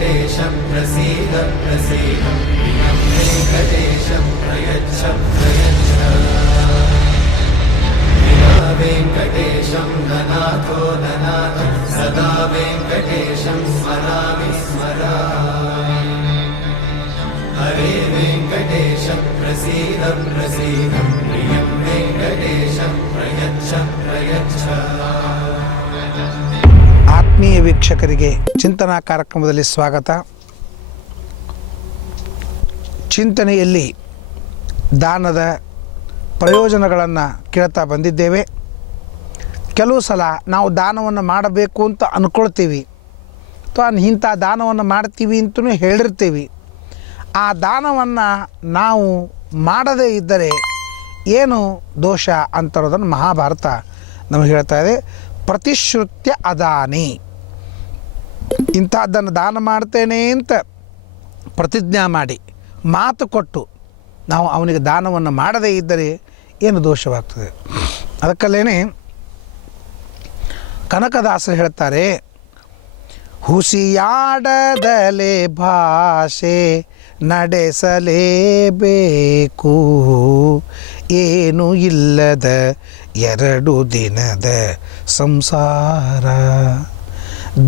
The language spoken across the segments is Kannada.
वेङ्कटेशं प्रसीद प्रसीद प्रियं वेङ्कटेशं प्रयच्छ प्रयच्छ विना वेङ्कटेशं ननाथो ननाथ सदा वेङ्कटेशं स्मरामि स्मरामि हरे वेङ्कटेशं प्रसीद प्रसीद प्रियं वेङ्कटेशं प्रयच्छ प्रयच्छ ಆತ್ಮೀಯ ವೀಕ್ಷಕರಿಗೆ ಚಿಂತನಾ ಕಾರ್ಯಕ್ರಮದಲ್ಲಿ ಸ್ವಾಗತ. ಚಿಂತನೆಯಲ್ಲಿ ದಾನದ ಪ್ರಯೋಜನಗಳನ್ನು ಕೇಳ್ತಾ ಬಂದಿದ್ದೇವೆ. ಕೆಲವು ಸಲ ನಾವು ದಾನವನ್ನು ಮಾಡಬೇಕು ಅಂತ ಅಂದ್ಕೊಳ್ತೀವಿ ಅಥವಾ ಇಂಥ ದಾನವನ್ನು ಮಾಡ್ತೀವಿ ಅಂತಲೂ ಹೇಳಿರ್ತೀವಿ. ಆ ದಾನವನ್ನು ನಾವು ಮಾಡದೇ ಇದ್ದರೆ ಏನು ದೋಷ ಅಂತಿರೋದನ್ನು ಮಹಾಭಾರತ ನಮಗೆ ಹೇಳ್ತಾ ಇದೆ. ಪ್ರತಿಶ್ರುತ್ಯ ಅದಾನಿ, ಇಂಥದ್ದನ್ನು ದಾನ ಮಾಡ್ತೇನೆ ಅಂತ ಪ್ರತಿಜ್ಞಾ ಮಾಡಿ ಮಾತು ಕೊಟ್ಟು ನಾವು ಅವನಿಗೆ ದಾನವನ್ನು ಮಾಡದೇ ಇದ್ದರೆ ಏನು ದೋಷವಾಗ್ತದೆ. ಅದಕ್ಕಲ್ಲೇ ಕನಕದಾಸರು ಹೇಳ್ತಾರೆ, ಹುಸಿಯಾಡದಲೆ ಭಾಷೆ ನಡೆಸಲೇಬೇಕು, ಏನು ಇಲ್ಲದ 2 ದಿನದ ಸಂಸಾರ,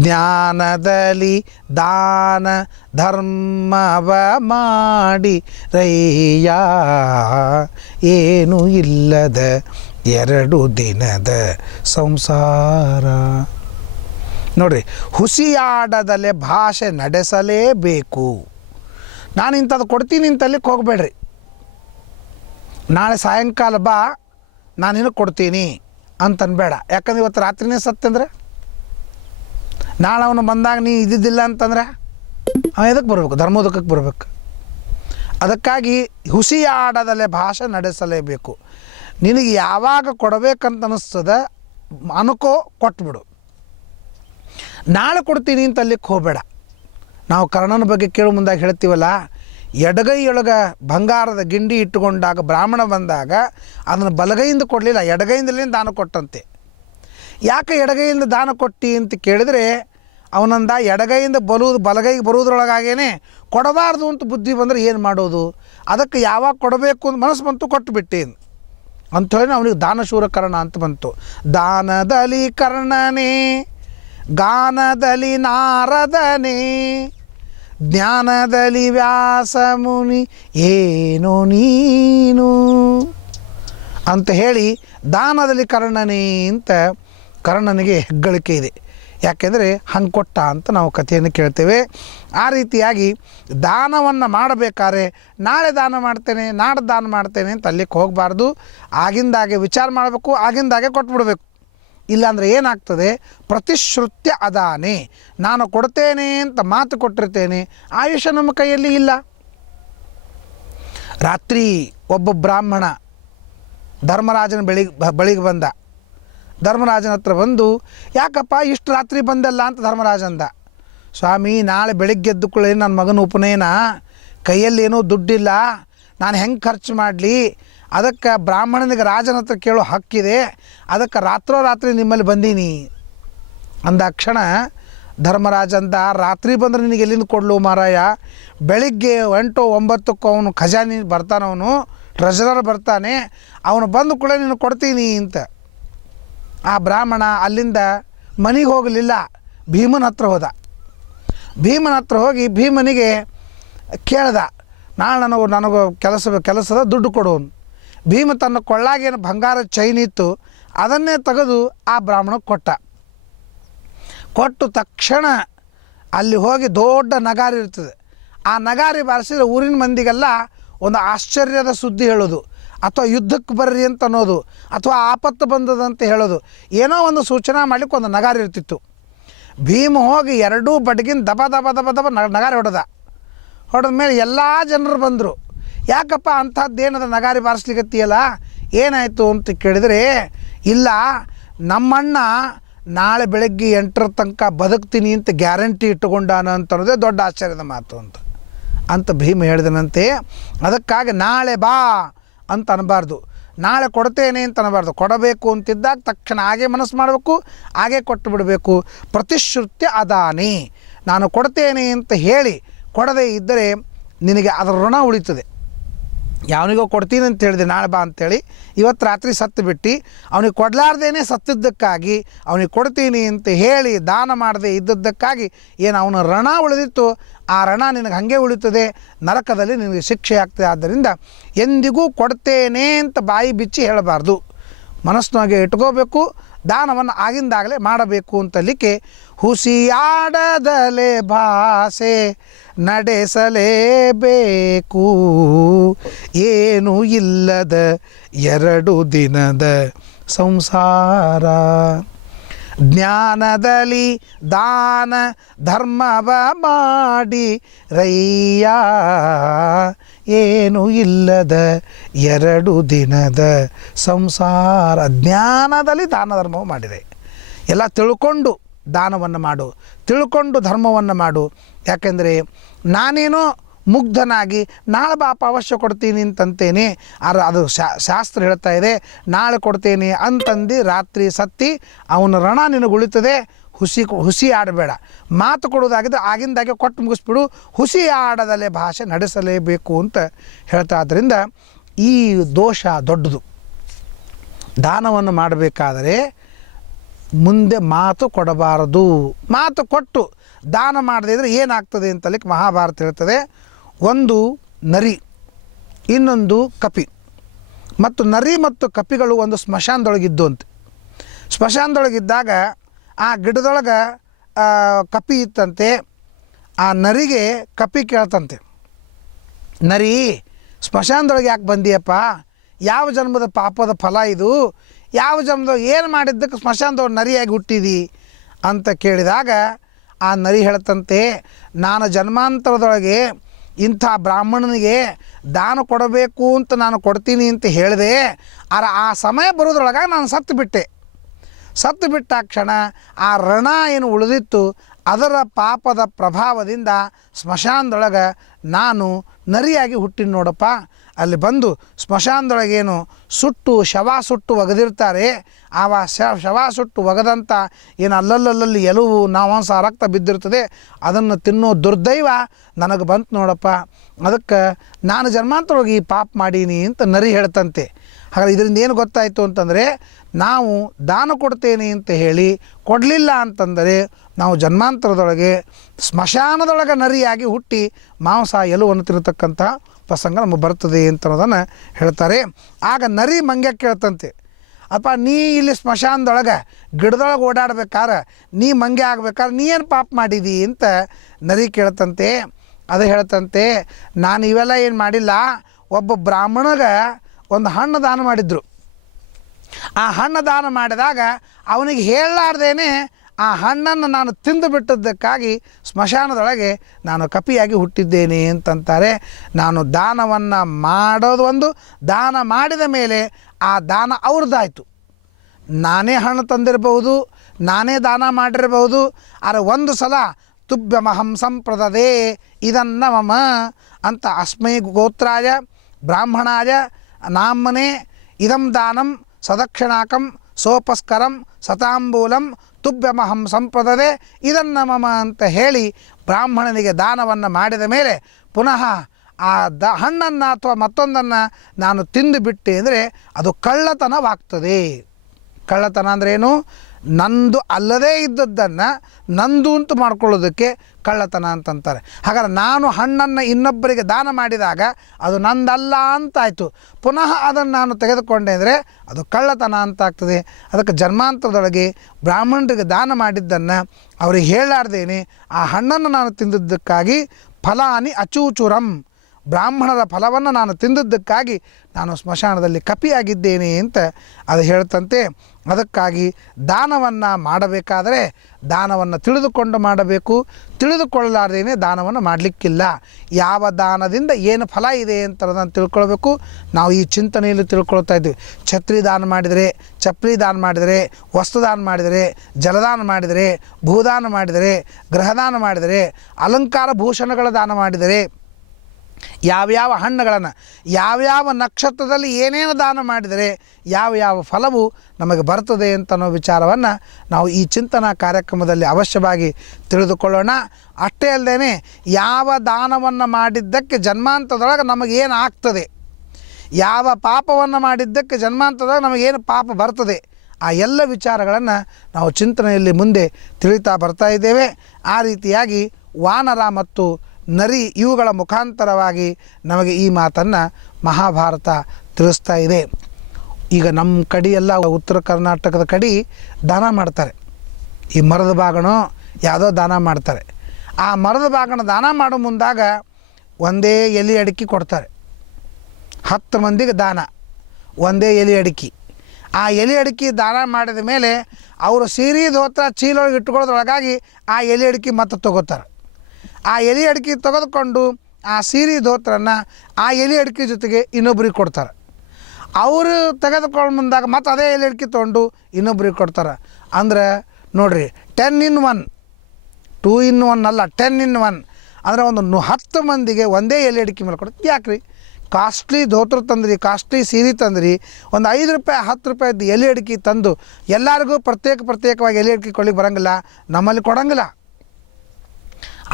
ಜ್ಞಾನದಲ್ಲಿ ದಾನ ಧರ್ಮವ ಮಾಡಿ ರಯ್ಯ, ಏನು ಇಲ್ಲದ 2 ದಿನದ ಸಂಸಾರ. ನೋಡ್ರಿ, ಹುಸಿಯಾಡದಲೆ ಭಾಷೆ ನಡೆಸಲೇಬೇಕು. ನಾನು ಇಂಥದ್ದು ಕೊಡ್ತೀನಿ ಅಂತಲ್ಲಿಕ್ಕೆ ಹೋಗಬೇಡ್ರಿ. ನಾಳೆ ಸಾಯಂಕಾಲ ಬಾ, ನಾನಿನ್ನು ಕೊಡ್ತೀನಿ ಅಂತನ್ಬೇಡ. ಯಾಕಂದ್ರೆ ಇವತ್ತು ರಾತ್ರಿನೇ ಸತ್ತಂದ್ರೆ ನಾಳೆ ಅವನು ಬಂದಾಗ ನೀ ಇದ್ದಿದ್ದಿಲ್ಲ ಅಂತಂದ್ರೆ ಅವ ಎದಕ್ಕೆ ಬರಬೇಕು? ಧರ್ಮೋದಕಕ್ಕೆ ಬರಬೇಕು. ಅದಕ್ಕಾಗಿ ಹುಸಿಯಾಡದಲ್ಲೇ ಭಾಷೆ ನಡೆಸಲೇಬೇಕು. ನಿನಗೆ ಯಾವಾಗ ಕೊಡಬೇಕಂತ ಅನ್ನಿಸ್ತದ ಅನ್ಕೋ ಕೊಟ್ಬಿಡು. ನಾಳೆ ಕೊಡ್ತೀನಿ ಅಂತ ಅಲ್ಲಿಗೆ ಹೋಗಬೇಡ. ನಾವು ಕರ್ಣನ ಬಗ್ಗೆ ಕೇಳೋ ಮುಂದಾಗ ಹೇಳ್ತೀವಲ್ಲ, ಎಡಗೈಯೊಳಗೆ ಬಂಗಾರದ ಗಿಂಡಿ ಇಟ್ಟುಕೊಂಡಾಗ ಬ್ರಾಹ್ಮಣ ಬಂದಾಗ ಅದನ್ನು ಬಲಗೈಯಿಂದ ಕೊಡಲಿಲ್ಲ, ಎಡಗೈಯಿಂದಲೇ ದಾನ ಕೊಟ್ಟಂತೆ. ಯಾಕೆ ಎಡಗೈಯಿಂದ ದಾನ ಕೊಟ್ಟು ಅಂತ ಕೇಳಿದರೆ ಅವನಂದ ಎಡಗೈಯಿಂದ ಬಲಗೈಗೆ ಬರುವುದ್ರೊಳಗಾಗೇ ಕೊಡಬಾರ್ದು ಅಂತ ಬುದ್ಧಿ ಬಂದರೆ ಏನು ಮಾಡೋದು, ಅದಕ್ಕೆ ಯಾವಾಗ ಕೊಡಬೇಕು ಅಂತ ಮನಸ್ಸು ಬಂತು, ಕೊಟ್ಟುಬಿಟ್ಟೆ ಅಂಥೇಳಿ ಅವನಿಗೆ ದಾನಶೂರ ಕರ್ಣ ಅಂತ ಬಂತು. ದಾನದಲ್ಲಿ ಕರ್ಣನೇ, ಗಾನದಲ್ಲಿ ನಾರದನೇ, ಜ್ಞಾನದಲ್ಲಿ ವ್ಯಾಸ ಮುನಿ ಏನೋ ನೀನು ಅಂತ ಹೇಳಿ ದಾನದಲ್ಲಿ ಕರ್ಣನೇ ಅಂತ ಕರ್ಣನಿಗೆ ಹೆಗ್ಗಳಿಕೆ ಇದೆ. ಯಾಕೆಂದರೆ ಹಂಗೆ ಕೊಟ್ಟ ಅಂತ ನಾವು ಕಥೆಯನ್ನು ಕೇಳ್ತೇವೆ. ಆ ರೀತಿಯಾಗಿ ದಾನವನ್ನು ಮಾಡಬೇಕಾದ್ರೆ ನಾಳೆ ದಾನ ಮಾಡ್ತೇನೆ, ನಾಡ್ದು ದಾನ ಮಾಡ್ತೇನೆ ಅಂತ ಅಲ್ಲಿಗೆ ಹೋಗಬಾರ್ದು. ಆಗಿಂದಾಗೆ ವಿಚಾರ ಮಾಡಬೇಕು, ಆಗಿಂದಾಗೆ ಕೊಟ್ಬಿಡ್ಬೇಕು. ಇಲ್ಲಾಂದರೆ ಏನಾಗ್ತದೆ, ಪ್ರತಿಶ್ರುತ್ಯ ಅದಾನೆ, ನಾನು ಕೊಡ್ತೇನೆ ಅಂತ ಮಾತು ಕೊಟ್ಟಿರ್ತೇನೆ, ಆಯುಷ್ಯ ನಮ್ಮ ಕೈಯಲ್ಲಿ ಇಲ್ಲ. ರಾತ್ರಿ ಒಬ್ಬ ಬ್ರಾಹ್ಮಣ ಧರ್ಮರಾಜನ ಬಳಿಗೆ ಬಂದ. ಧರ್ಮರಾಜನ ಹತ್ರ ಬಂದು, ಯಾಕಪ್ಪ ಇಷ್ಟು ರಾತ್ರಿ ಬಂದಲ್ಲ ಅಂತ ಧರ್ಮರಾಜ ಅಂದ. ಸ್ವಾಮಿ, ನಾಳೆ ಬೆಳಿಗ್ಗೆ ಎದ್ದು ಕೂಡಲೇ ನನ್ನ ಮಗನ ಉಪನಯನ, ಕೈಯಲ್ಲಿ ಏನೂ ದುಡ್ಡಿಲ್ಲ, ನಾನು ಹೆಂಗೆ ಖರ್ಚು ಮಾಡಲಿ, ಅದಕ್ಕೆ ಬ್ರಾಹ್ಮಣನಿಗೆ ರಾಜನ ಹತ್ರ ಕೇಳೋ ಹಕ್ಕಿದೆ, ಅದಕ್ಕೆ ರಾತ್ರೋರಾತ್ರಿ ನಿಮ್ಮಲ್ಲಿ ಬಂದೀನಿ ಅಂದಾಕ್ಷಣ ಧರ್ಮರಾಜ ಅಂದ, ರಾತ್ರಿ ಬಂದರೆ ನಿನಗೆ ಎಲ್ಲಿಂದ ಕೊಡಲು ಮಾರಾಯ, ಬೆಳಿಗ್ಗೆ 8 9 ಅವನು ಖಜಾನಿ ಬರ್ತಾನೆ, ಅವನು ಟ್ರೆಜರರ್ ಬರ್ತಾನೆ, ಅವನು ಬಂದು ಕೂಡ ನೀನು ಕೊಡ್ತೀನಿ ಅಂತ. ಆ ಬ್ರಾಹ್ಮಣ ಅಲ್ಲಿಂದ ಮನೆಗೆ ಹೋಗಲಿಲ್ಲ, ಭೀಮನ ಹತ್ರ ಹೋದ. ಭೀಮನ ಹತ್ರ ಹೋಗಿ ಭೀಮನಿಗೆ ಕೇಳ್ದ, ನಾಳೆ ನನಗೆ ಕೆಲಸದ ದುಡ್ಡು ಕೊಡೋನು. ಭೀಮ ತನ್ನ ಕೊಳ್ಳಾಗೇನು ಬಂಗಾರದ ಚೈನ್ ಇತ್ತು ಅದನ್ನೇ ತೆಗೆದು ಆ ಬ್ರಾಹ್ಮಣಕ್ಕೆ ಕೊಟ್ಟು ತಕ್ಷಣ ಅಲ್ಲಿ ಹೋಗಿ ದೊಡ್ಡ ನಗಾರಿ ಇರ್ತದೆ. ಆ ನಗಾರಿ ಬಾರಿಸಿದ್ರೆ ಊರಿನ ಮಂದಿಗೆಲ್ಲ ಒಂದು ಆಶ್ಚರ್ಯದ ಸುದ್ದಿ ಹೇಳೋದು, ಅಥವಾ ಯುದ್ಧಕ್ಕೆ ಬರ್ರಿ ಅಂತ ಅನ್ನೋದು, ಅಥವಾ ಆಪತ್ತು ಬಂದದಂತ ಹೇಳೋದು, ಏನೋ ಒಂದು ಸೂಚನೆ ಮಾಡಲಿಕ್ಕೆ ಒಂದು ನಗಾರಿ ಇರ್ತಿತ್ತು. ಭೀಮ ಹೋಗಿ 2 ಬಡ್ಗಿನ ದಬ ದಬ ದಬ ದಬ ನಗಾರಿ ಹೊಡೆದ ಮೇಲೆ ಎಲ್ಲ ಜನರು ಬಂದರು. ಯಾಕಪ್ಪ ಅಂಥದ್ದೇನದ ನಗಾರಿ ಬಾರಿಸ್ಲಿಕ್ಕತ್ತೀಯಲ್ಲ, ಏನಾಯಿತು ಅಂತ ಕೇಳಿದರೆ, ಇಲ್ಲ ನಮ್ಮಣ್ಣ ನಾಳೆ ಬೆಳಗ್ಗೆ 8 ತನಕ ಬದುಕ್ತೀನಿ ಅಂತ ಗ್ಯಾರಂಟಿ ಇಟ್ಟುಕೊಂಡಾನ ಅಂತ ಅನ್ನೋದೇ ದೊಡ್ಡ ಆಶ್ಚರ್ಯದ ಮಾತು ಅಂತ ಭೀಮ ಹೇಳಿದನಂತೆ. ಅದಕ್ಕಾಗಿ ನಾಳೆ ಬಾ ಅಂತ ಅನ್ನಬಾರ್ದು, ನಾಳೆ ಕೊಡ್ತೇನೆ ಅಂತ ಅನ್ನಬಾರ್ದು. ಕೊಡಬೇಕು ಅಂತಿದ್ದಾಗ ತಕ್ಷಣ ಹಾಗೆ ಮನಸ್ಸು ಮಾಡಬೇಕು, ಹಾಗೆ ಕೊಟ್ಟು ಬಿಡಬೇಕು. ಪ್ರತಿಶ್ರುತ್ಯ ಅದಾನಿ, ನಾನು ಕೊಡ್ತೇನೆ ಅಂತ ಹೇಳಿ ಕೊಡದೇ ಇದ್ದರೆ ನಿನಗೆ ಅದರ ಋಣ ಉಳಿತದೆ. ಯಾವನಿಗೋ ಕೊಡ್ತೀನಿ ಅಂತ ಹೇಳಿದೆ ನಾಳೆ ಬಾ ಅಂತೇಳಿ ಇವತ್ತು ರಾತ್ರಿ ಸತ್ತು ಬಿಟ್ಟು ಅವನಿಗೆ ಕೊಡಲಾರ್ದೇನೆ ಸತ್ತಿದ್ದಕ್ಕಾಗಿ ಅವನಿಗೆ ಕೊಡ್ತೀನಿ ಅಂತ ಹೇಳಿ ದಾನ ಮಾಡದೆ ಇದ್ದದ್ದಕ್ಕಾಗಿ ಏನು ಅವನ ಋಣ ಉಳಿದಿತ್ತು, ಆ ಋಣ ನಿನಗೆ ಹಾಗೆ ಉಳಿತದೆ, ನರಕದಲ್ಲಿ ನಿನಗೆ ಶಿಕ್ಷೆ ಆಗ್ತದೆ. ಆದ್ದರಿಂದ ಎಂದಿಗೂ ಕೊಡ್ತೇನೆ ಅಂತ ಬಾಯಿ ಬಿಚ್ಚಿ ಹೇಳಬಾರ್ದು, ಮನಸ್ಸಿನಾಗೆ ಇಟ್ಕೋಬೇಕು, ದಾನವನ್ನು ಆಗಿಂದಾಗಲೇ ಮಾಡಬೇಕು ಅಂತಲಿಕ್ಕೆ ಹುಸಿಯಾಡದಲೆ ಭಾಷೆ ನಡೆಸಲೇಬೇಕು, ಏನು ಇಲ್ಲದ 2 ದಿನದ ಸಂಸಾರ. ಜ್ಞಾನದಲ್ಲಿ ದಾನ ಧರ್ಮವ ಮಾಡಿ ರಯ್ಯ, ಏನು ಇಲ್ಲದ 2 ದಿನದ ಸಂಸಾರ. ಜ್ಞಾನದಲ್ಲಿ ದಾನ ಧರ್ಮವು ಮಾಡಿದೆ. ಎಲ್ಲ ತಿಳ್ಕೊಂಡು ದಾನವನ್ನು ಮಾಡು, ತಿಳ್ಕೊಂಡು ಧರ್ಮವನ್ನು ಮಾಡು. ಯಾಕೆಂದರೆ ನಾನೇನೋ ಮುಗ್ಧನಾಗಿ ನಾಳೆ ಬಾಪ ಅವಶ್ಯ ಕೊಡ್ತೀನಿ ಅಂತಂತೇನೆ, ಅದು ಶಾಸ್ತ್ರ ಹೇಳ್ತಾ ಇದೆ ನಾಳೆ ಕೊಡ್ತೇನೆ ಅಂತಂದು ರಾತ್ರಿ ಸತ್ತಿ ಅವನ ಋಣ ನಿನಗೆ ಉಳಿತದೆ. ಹುಸಿ ಆಡಬೇಡ, ಮಾತು ಕೊಡೋದಾಗಿದ್ದು ಆಗಿಂದಾಗೆ ಕೊಟ್ಟು ಮುಗಿಸ್ಬಿಡು. ಹುಸಿ ಆಡದಲ್ಲೇ ಭಾಷೆ ನಡೆಸಲೇಬೇಕು ಅಂತ ಹೇಳ್ತಾ. ಆದ್ದರಿಂದ ಈ ದೋಷ ದೊಡ್ಡದು. ದಾನವನ್ನು ಮಾಡಬೇಕಾದರೆ ಮುಂದೆ ಮಾತು ಕೊಡಬಾರದು. ಮಾತು ಕೊಟ್ಟು ದಾನ ಮಾಡದೇ ಇದ್ದರೆ ಏನಾಗ್ತದೆ ಅಂತಲಿಕ್ಕೆ ಮಹಾಭಾರತ ಹೇಳ್ತದೆ. ಒಂದು ನರಿ, ಇನ್ನೊಂದು ಕಪಿ. ಮತ್ತು ನರಿ ಮತ್ತು ಕಪಿಗಳು ಒಂದು ಸ್ಮಶಾನದೊಳಗಿದ್ದು ಅಂತ. ಸ್ಮಶಾನದೊಳಗಿದ್ದಾಗ ಆ ಗಿಡದೊಳಗೆ ಕಪಿ ಇತ್ತಂತೆ. ಆ ನರಿಗೆ ಕಪಿ ಕೇಳ್ತಂತೆ, ನರಿ ಸ್ಮಶಾನದೊಳಗೆ ಯಾಕೆ ಬಂದಿಯಪ್ಪ? ಯಾವ ಜನ್ಮದ ಪಾಪದ ಫಲ ಇದು? ಯಾವ ಜನ್ಮದ ಏನು ಮಾಡಿದ್ದಕ್ಕೆ ಸ್ಮಶಾನದೊಳಗೆ ನರಿಯಾಗಿ ಹುಟ್ಟಿದಿ ಅಂತ ಕೇಳಿದಾಗ ಆ ನರಿ ಹೇಳ್ತಂತೆ, ನಾನು ಜನ್ಮಾಂತರದೊಳಗೆ ಇಂಥ ಬ್ರಾಹ್ಮಣನಿಗೆ ದಾನ ಕೊಡಬೇಕು ಅಂತ ನಾನು ಕೊಡ್ತೀನಿ ಅಂತ ಹೇಳಿದೆ. ಆ ಸಮಯ ಬರೋದ್ರೊಳಗೆ ನಾನು ಸತ್ತು ಬಿಟ್ಟೆ. ಸತ್ತು ಬಿಟ್ಟಾಕ್ಷಣ ಆ ಋಣ ಏನು ಉಳಿದಿತ್ತು ಅದರ ಪಾಪದ ಪ್ರಭಾವದಿಂದ ಸ್ಮಶಾನದೊಳಗೆ ನಾನು ನರಿಯಾಗಿ ಹುಟ್ಟಿನ ನೋಡಪ್ಪ. ಅಲ್ಲಿ ಬಂದು ಸ್ಮಶಾನದೊಳಗೇನು ಶವ ಸುಟ್ಟು ಒಗೆದಿರ್ತಾರೆ. ಆವ ಶವ ಸುಟ್ಟು ಒಗೆದಂಥ ಏನು ಅಲ್ಲಲ್ಲಿ ಎಲುವು ನಾವಂಸ ರಕ್ತ ಬಿದ್ದಿರ್ತದೆ, ಅದನ್ನು ತಿನ್ನೋ ದುರ್ದೈವ ನನಗೆ ಬಂತು ನೋಡಪ್ಪ. ಅದಕ್ಕೆ ನಾನು ಜನ್ಮಾಂತರವಾಗಿ ಈ ಪಾಪ ಮಾಡೀನಿ ಅಂತ ನರಿ ಹೇಳ್ತಂತೆ. ಹಾಗಾದ್ರೆ ಇದರಿಂದ ಏನು ಗೊತ್ತಾಯಿತು ಅಂತಂದರೆ, ನಾವು ದಾನ ಕೊಡ್ತೇನೆ ಅಂತ ಹೇಳಿ ಕೊಡಲಿಲ್ಲ ಅಂತಂದರೆ ನಾವು ಜನ್ಮಾಂತರದೊಳಗೆ ಸ್ಮಶಾನದೊಳಗೆ ನರಿಯಾಗಿ ಹುಟ್ಟಿ ಮಾಂಸ ಎಲುವನ್ನು ತಿನ್ನತಕ್ಕಂಥ ಪ್ರಸಂಗ ನಮಗೆ ಬರ್ತದೆ ಅಂತ ಅನ್ನೋದನ್ನು ಹೇಳ್ತಾರೆ. ಆಗ ನರಿ ಮಂಗ್ಯಕ್ಕೆ ಕೇಳ್ತಂತೆ, ಅಪ್ಪ ನೀ ಇಲ್ಲಿ ಸ್ಮಶಾನದೊಳಗೆ ಗಿಡದೊಳಗೆ ಓಡಾಡ್ಬೇಕಾದ್ರೆ ನೀ ಮಂಗ್ಯ ಆಗ್ಬೇಕಾದ್ರೆ ನೀ ಏನು ಪಾಪ ಮಾಡಿದಿ ಅಂತ ನರಿ ಕೇಳ್ತಂತೆ. ಅದು ಹೇಳ್ತಂತೆ, ನಾನು ಇವೆಲ್ಲ ಏನು ಮಾಡಿಲ್ಲ. ಒಬ್ಬ ಬ್ರಾಹ್ಮಣಗೆ ಒಂದು ಹಣ್ಣು ದಾನ ಮಾಡಿದ್ರು. ಆ ಹಣ್ಣು ದಾನ ಮಾಡಿದಾಗ ಅವನಿಗೆ ಹೇಳಲಾರ್ದೇನೆ ಆ ಹಣ್ಣನ್ನು ನಾನು ತಿಂದು ಬಿಟ್ಟದ್ದಕ್ಕಾಗಿ ಸ್ಮಶಾನದೊಳಗೆ ನಾನು ಕಪಿಯಾಗಿ ಹುಟ್ಟಿದ್ದೇನೆ ಅಂತಂತಾರೆ. ನಾನು ದಾನವನ್ನು ಮಾಡೋದು ಒಂದು, ದಾನ ಮಾಡಿದ ಮೇಲೆ ಆ ದಾನ ಅವ್ರದ್ದಾಯಿತು. ನಾನೇ ಹಣ್ಣು ತಂದಿರಬಹುದು, ನಾನೇ ದಾನ ಮಾಡಿರಬಹುದು. ಆದರೆ ಒಂದು ಸಲ ತುಭ್ಯಮಹಂ ಸಂಪ್ರದದೆ ಇದನ್ನ ಮಮ ಅಂತ ಅಸ್ಮೈ ಗೋತ್ರಾಯ ಬ್ರಾಹ್ಮಣಾಯ ನಾಮನೆ ಇದಂ ದಾನಂ ಸದಕ್ಷಿಣಾಕಂ ಸೋಪಸ್ಕರಂ ಸತಾಂಬೂಲಂ ತುಭ್ಯಮಹಂ ಸಂಪ್ರದದೆ ಇದನ್ನ ಮಮ ಅಂತ ಹೇಳಿ ಬ್ರಾಹ್ಮಣನಿಗೆ ದಾನವನ್ನು ಮಾಡಿದ ಮೇಲೆ ಪುನಃ ಆ ಹಣ್ಣನ್ನು ಅಥವಾ ಮತ್ತೊಂದನ್ನು ನಾನು ತಿಂದು ಬಿಟ್ಟೆ ಅಂದರೆ ಅದು ಕಳ್ಳತನವಾಗ್ತದೆ. ಕಳ್ಳತನ ಅಂದ್ರೇನು? ನಂದು ಅಲ್ಲದೇ ಇದ್ದದ್ದನ್ನು ನಂದು ಅಂತ ಮಾಡ್ಕೊಳ್ಳೋದಕ್ಕೆ ಕಳ್ಳತನ ಅಂತಂತಾರೆ. ಹಾಗಾದ್ರೆ ನಾನು ಹಣ್ಣನ್ನು ಇನ್ನೊಬ್ಬರಿಗೆ ದಾನ ಮಾಡಿದಾಗ ಅದು ನಂದಲ್ಲ ಅಂತಾಯಿತು. ಪುನಃ ಅದನ್ನು ನಾನು ತೆಗೆದುಕೊಂಡೆ ಅಂದರೆ ಅದು ಕಳ್ಳತನ ಅಂತಾಗ್ತದೆ. ಅದಕ್ಕೆ ಜನ್ಮಾಂತರದೊಳಗೆ ಬ್ರಾಹ್ಮಣರಿಗೆ ದಾನ ಮಾಡಿದ್ದನ್ನು ಅವ್ರಿಗೆ ಹೇಳಲಾರ್ದೇನೆ ಆ ಹಣ್ಣನ್ನು ನಾನು ತಿಂದಿದ್ದಕ್ಕಾಗಿ ಫಲಾನಿ ಅಚೂಚುರಂ, ಬ್ರಾಹ್ಮಣರ ಫಲವನ್ನು ನಾನು ತಿಂದದ್ದಕ್ಕಾಗಿ ನಾನು ಸ್ಮಶಾನದಲ್ಲಿ ಕಪಿಯಾಗಿದ್ದೇನೆ ಅಂತ ಅದು ಹೇಳ್ತಂತೆ. ಅದಕ್ಕಾಗಿ ದಾನವನ್ನು ಮಾಡಬೇಕಾದರೆ ದಾನವನ್ನು ತಿಳಿದುಕೊಂಡು ಮಾಡಬೇಕು. ತಿಳಿದುಕೊಳ್ಳಲಾರ್ದೇನೆ ದಾನವನ್ನು ಮಾಡಲಿಕ್ಕಿಲ್ಲ. ಯಾವ ದಾನದಿಂದ ಏನು ಫಲ ಇದೆ ಅಂತ ಅದನ್ನು ತಿಳ್ಕೊಳ್ಬೇಕು. ನಾವು ಈ ಚಿಂತನೆಯಲ್ಲಿ ತಿಳ್ಕೊಳ್ತಾ ಇದ್ವಿ. ಛತ್ರಿ ದಾನ ಮಾಡಿದರೆ, ಚಪ್ಪಲಿ ದಾನ ಮಾಡಿದರೆ, ವಸ್ತು ದಾನ ಮಾಡಿದರೆ, ಜಲದಾನ ಮಾಡಿದರೆ, ಭೂದಾನ ಮಾಡಿದರೆ, ಗೃಹದಾನ ಮಾಡಿದರೆ, ಅಲಂಕಾರ ಭೂಷಣಗಳ ದಾನ ಮಾಡಿದರೆ, ಯಾವ್ಯಾವ ಹಣ್ಣುಗಳನ್ನು ಯಾವ್ಯಾವ ನಕ್ಷತ್ರದಲ್ಲಿ ಏನೇನು ದಾನ ಮಾಡಿದರೆ ಯಾವ ಫಲವು ನಮಗೆ ಬರ್ತದೆ ಅಂತನೋ ವಿಚಾರವನ್ನು ನಾವು ಈ ಚಿಂತನಾ ಕಾರ್ಯಕ್ರಮದಲ್ಲಿ ಅವಶ್ಯವಾಗಿ ತಿಳಿದುಕೊಳ್ಳೋಣ. ಅಷ್ಟೇ ಅಲ್ಲದೆ ಯಾವ ದಾನವನ್ನು ಮಾಡಿದ್ದಕ್ಕೆ ಜನ್ಮಾಂತರದೊಳಗೆ ನಮಗೇನು ಆಗ್ತದೆ, ಯಾವ ಪಾಪವನ್ನು ಮಾಡಿದ್ದಕ್ಕೆ ಜನ್ಮಾಂತರದೊಳಗೆ ನಮಗೇನು ಪಾಪ ಬರ್ತದೆ, ಆ ಎಲ್ಲ ವಿಚಾರಗಳನ್ನು ನಾವು ಚಿಂತನೆಯಲ್ಲಿ ಮುಂದೆ ತಿಳಿತಾ ಬರ್ತಾ ಇದ್ದೇವೆ. ಆ ರೀತಿಯಾಗಿ ವಾನರ ಮತ್ತು ನರಿ ಇವುಗಳ ಮುಖಾಂತರವಾಗಿ ನಮಗೆ ಈ ಮಾತನ್ನು ಮಹಾಭಾರತ ತಿಳಿಸ್ತಾ ಇದೆ. ಈಗ ನಮ್ಮ ಕಡೆಯೆಲ್ಲ ಉತ್ತರ ಕರ್ನಾಟಕದ ಕಡೆ ದಾನ ಮಾಡ್ತಾರೆ. ಈ ಮರದ ಬಾಗಣೋ ಯಾವುದೋ ದಾನ ಮಾಡ್ತಾರೆ. ಆ ಮರದ ಬಾಗಣ ದಾನ ಮಾಡೋ ಮುಂದಾಗ ಒಂದೇ ಎಲೆ ಅಡಿಕೆ ಕೊಡ್ತಾರೆ. 10 ಮಂದಿಗೆ ದಾನ, ಒಂದೇ ಎಲೆ ಅಡಿಕೆ. ಆ ಎಲೆ ಅಡಿಕೆ ದಾನ ಮಾಡಿದ ಮೇಲೆ ಅವರು ಸೀರೆ ಧೋತ್ರ ಚೀಲೊಳಗೆ ಇಟ್ಕೊಳ್ಳೋದ್ರೊಳಗಾಗಿ ಆ ಎಲೆ ಅಡಿಕೆ ಮತ್ತೆ ತೊಗೋತಾರೆ. ಆ ಎಲೆ ಅಡಿಕೆ ತೆಗೆದುಕೊಂಡು ಆ ಸೀರೆ ಧೋತ್ರನ ಆ ಎಲೆ ಅಡಿಕೆ ಜೊತೆಗೆ ಇನ್ನೊಬ್ರಿಗೆ ಕೊಡ್ತಾರೆ. ಅವರು ತೆಗೆದುಕೊಂಡು ಮುಂದಾಗ ಮತ್ತು ಅದೇ ಎಲೆ ಅಡಿಕೆ ತೊಗೊಂಡು ಇನ್ನೊಬ್ರಿಗೆ ಕೊಡ್ತಾರೆ. ಅಂದ್ರೆ ನೋಡಿರಿ, 10 in 1, 2 in 1 ಅಲ್ಲ, 10 in 1 ಅಂದರೆ ಒಂದು 10 ಮಂದಿಗೆ ಒಂದೇ ಎಲೆ ಅಡಿಕೆ ಮೇಲೆ ಕೊಡ್ತೀವಿ. ಯಾಕ್ರಿ? ಕಾಸ್ಟ್ಲಿ ಧೋತ್ರ ತಂದ್ರಿ, ಕಾಸ್ಟ್ಲಿ ಸೀರೆ ತಂದ್ರಿ, ಒಂದು 5 ರೂಪಾಯಿ 10 ರೂಪಾಯಿದ್ದು ಎಲೆ ಅಡಿಕೆ ತಂದು ಎಲ್ಲರಿಗೂ ಪ್ರತ್ಯೇಕವಾಗಿ ಎಲೆ ಅಡಿಕೆ ಕೊಡ್ಲಿಕ್ಕೆ ಬರೋಂಗಿಲ್ಲ, ನಮ್ಮಲ್ಲಿ ಕೊಡೋಂಗಿಲ್ಲ.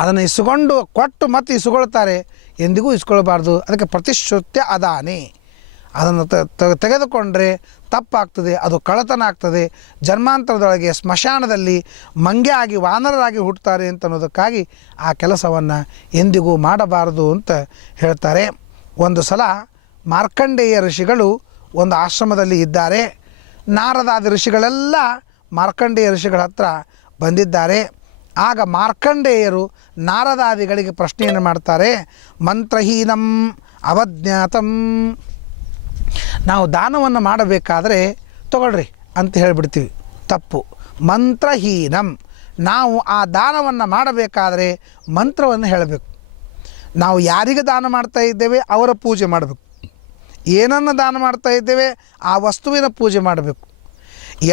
ಅದನ್ನು ಇಸ್ಕೊಂಡು ಕೊಟ್ಟು ಮತ್ತೆ ಇಸ್ಕೊಳ್ತಾರೆ. ಎಂದಿಗೂ ಇಸ್ಕೊಳ್ಬಾರ್ದು. ಅದಕ್ಕೆ ಪ್ರತಿಶ್ರುತ್ಯ ಅದಾನೆ. ಅದನ್ನು ತೆಗೆದುಕೊಂಡ್ರೆ ತಪ್ಪಾಗ್ತದೆ, ಅದು ಕಳ್ಳತನ ಆಗ್ತದೆ. ಜನ್ಮಾಂತರದೊಳಗೆ ಸ್ಮಶಾನದಲ್ಲಿ ಮಂಗೆ ಆಗಿ ವಾನರರಾಗಿ ಹುಟ್ಟುತ್ತಾರೆ ಅಂತ ಅನ್ನೋದಕ್ಕಾಗಿ ಆ ಕೆಲಸವನ್ನು ಎಂದಿಗೂ ಮಾಡಬಾರದು ಅಂತ ಹೇಳ್ತಾರೆ. ಒಂದು ಸಲ ಮಾರ್ಕಂಡೇಯ ಋಷಿಗಳು ಒಂದು ಆಶ್ರಮದಲ್ಲಿ ಇದ್ದಾರೆ. ನಾರದಾದಿ ಋಷಿಗಳೆಲ್ಲ ಮಾರ್ಕಂಡೇಯ ಋಷಿಗಳ ಹತ್ರ ಬಂದಿದ್ದಾರೆ. ಆಗ ಮಾರ್ಕಂಡೇಯರು ನಾರದಾದಿಗಳಿಗೆ ಪ್ರಶ್ನೆಯನ್ನು ಮಾಡ್ತಾರೆ. ಮಂತ್ರಹೀನಂ ಅವಜ್ಞಾತಂ, ನಾವು ದಾನವನ್ನು ಮಾಡಬೇಕಾದ್ರೆ ತಗೊಳ್ರಿ ಅಂತ ಹೇಳಿಬಿಡ್ತೀವಿ. ತಪ್ಪು. ಮಂತ್ರಹೀನಂ, ನಾವು ಆ ದಾನವನ್ನು ಮಾಡಬೇಕಾದ್ರೆ ಮಂತ್ರವನ್ನು ಹೇಳಬೇಕು. ನಾವು ಯಾರಿಗೆ ದಾನ ಮಾಡ್ತಾ ಇದ್ದೇವೆ ಅವರ ಪೂಜೆ ಮಾಡಬೇಕು. ಏನನ್ನು ದಾನ ಮಾಡ್ತಾ ಇದ್ದೇವೆ ಆ ವಸ್ತುವಿನ ಪೂಜೆ ಮಾಡಬೇಕು.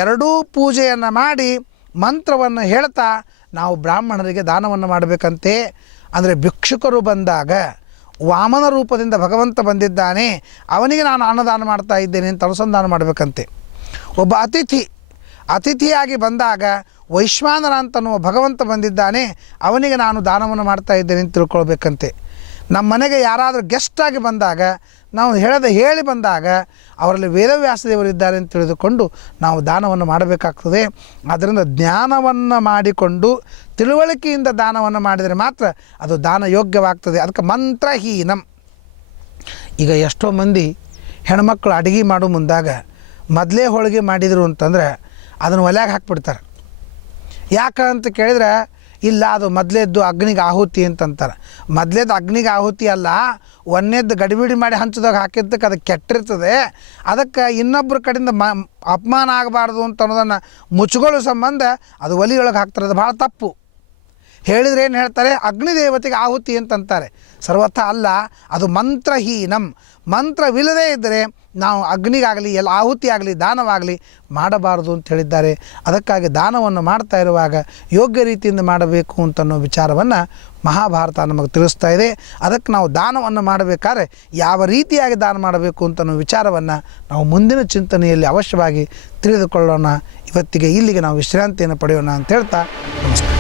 ಎರಡೂ ಪೂಜೆಯನ್ನು ಮಾಡಿ ಮಂತ್ರವನ್ನು ಹೇಳ್ತಾ ನಾವು ಬ್ರಾಹ್ಮಣರಿಗೆ ದಾನವನ್ನು ಮಾಡಬೇಕಂತೆ. ಅಂದರೆ ಭಿಕ್ಷುಕರು ಬಂದಾಗ ವಾಮನ ರೂಪದಿಂದ ಭಗವಂತ ಬಂದಿದ್ದಾನೆ, ಅವನಿಗೆ ನಾನು ಅನ್ನದಾನ ಮಾಡ್ತಾ ಇದ್ದೇನೆ ಅಂತ ಅನುಸಂಧಾನ ಮಾಡಬೇಕಂತೆ. ಒಬ್ಬ ಅತಿಥಿಯಾಗಿ ಬಂದಾಗ ವೈಶ್ವಾನರ ಅಂತನ್ನುವ ಭಗವಂತ ಬಂದಿದ್ದಾನೆ, ಅವನಿಗೆ ನಾನು ದಾನವನ್ನು ಮಾಡ್ತಾ ಇದ್ದೇನೆ ಅಂತ ತಿಳ್ಕೊಳ್ಬೇಕಂತೆ. ನಮ್ಮ ಮನೆಗೆ ಯಾರಾದರೂ ಗೆಸ್ಟಾಗಿ ಬಂದಾಗ ನಾವು ಹೇಳಿ ಬಂದಾಗ ಅವರಲ್ಲಿ ವೇದವ್ಯಾಸ ದೇವರಿದ್ದಾರೆ ಅಂತ ತಿಳಿದುಕೊಂಡು ನಾವು ದಾನವನ್ನು ಮಾಡಬೇಕಾಗ್ತದೆ. ಆದ್ದರಿಂದ ಜ್ಞಾನವನ್ನು ಮಾಡಿಕೊಂಡು ತಿಳುವಳಿಕೆಯಿಂದ ದಾನವನ್ನು ಮಾಡಿದರೆ ಮಾತ್ರ ಅದು ದಾನ ಯೋಗ್ಯವಾಗ್ತದೆ. ಅದಕ್ಕೆ ಮಂತ್ರಹೀನಂ. ಈಗ ಎಷ್ಟೋ ಮಂದಿ ಹೆಣ್ಮಕ್ಳು ಅಡುಗೆ ಮಾಡೋ ಮುಂದಾಗ ಮೊದಲೇ ಹೋಳಿಗೆ ಮಾಡಿದರು ಅಂತಂದರೆ ಅದನ್ನು ಒಲೆಯಾಗ ಹಾಕ್ಬಿಡ್ತಾರೆ. ಯಾಕಂತ ಕೇಳಿದ್ರೆ ಇಲ್ಲ, ಅದು ಮೊದಲೇದ್ದು ಅಗ್ನಿಗೆ ಆಹುತಿ ಅಂತಂತಾರೆ. ಮೊದಲೇದು ಅಗ್ನಿಗೆ ಆಹುತಿ ಅಲ್ಲ, ಒಂದೇದ್ದು ಗಡಿಬಿಡಿ ಮಾಡಿ ಹಂಚದಾಗ ಹಾಕಿದ್ದಕ್ಕೆ ಅದು ಕೆಟ್ಟಿರ್ತದೆ. ಅದಕ್ಕೆ ಇನ್ನೊಬ್ಬರ ಕಡೆಯಿಂದ ಅಪಮಾನ ಆಗಬಾರ್ದು ಅಂತ ಅನ್ನೋದನ್ನು ಮುಚ್ಕೊಳ್ಳೋ ಸಂಬಂಧ ಅದು ಒಲಿಯೊಳಗೆ ಹಾಕ್ತಾರೆ. ಅದು ಭಾಳ ತಪ್ಪು. ಹೇಳಿದ್ರೆ ಏನು ಹೇಳ್ತಾರೆ? ಅಗ್ನಿದೇವತೆಗೆ ಆಹುತಿ ಅಂತಂತಾರೆ. ಸರ್ವಥ ಅಲ್ಲ, ಅದು ಮಂತ್ರಹೀನಂ. ಮಂತ್ರವಿಲ್ಲದೇ ಇದ್ದರೆ ನಾವು ಅಗ್ನಿಗಾಗಲಿ ಎಲ್ಲ ಆಹುತಿ ಆಗಲಿ ದಾನವಾಗಲಿ ಮಾಡಬಾರದು ಅಂತ ಹೇಳಿದ್ದಾರೆ. ಅದಕ್ಕಾಗಿ ದಾನವನ್ನು ಮಾಡ್ತಾ ಇರುವಾಗ ಯೋಗ್ಯ ರೀತಿಯಿಂದ ಮಾಡಬೇಕು ಅಂತನ್ನೋ ವಿಚಾರವನ್ನು ಮಹಾಭಾರತ ನಮಗೆ ತಿಳಿಸ್ತಾ ಇದೆ. ಅದಕ್ಕೆ ನಾವು ದಾನವನ್ನು ಮಾಡಬೇಕಾದ್ರೆ ಯಾವ ರೀತಿಯಾಗಿ ದಾನ ಮಾಡಬೇಕು ಅಂತನ್ನೋ ವಿಚಾರವನ್ನು ನಾವು ಮುಂದಿನ ಚಿಂತನೆಯಲ್ಲಿ ಅವಶ್ಯವಾಗಿ ತಿಳಿದುಕೊಳ್ಳೋಣ. ಇವತ್ತಿಗೆ ಇಲ್ಲಿಗೆ ನಾವು ವಿಶ್ರಾಂತಿಯನ್ನು ಪಡೆಯೋಣ ಅಂತ ಹೇಳ್ತಾ ನಮಸ್ಕಾರ.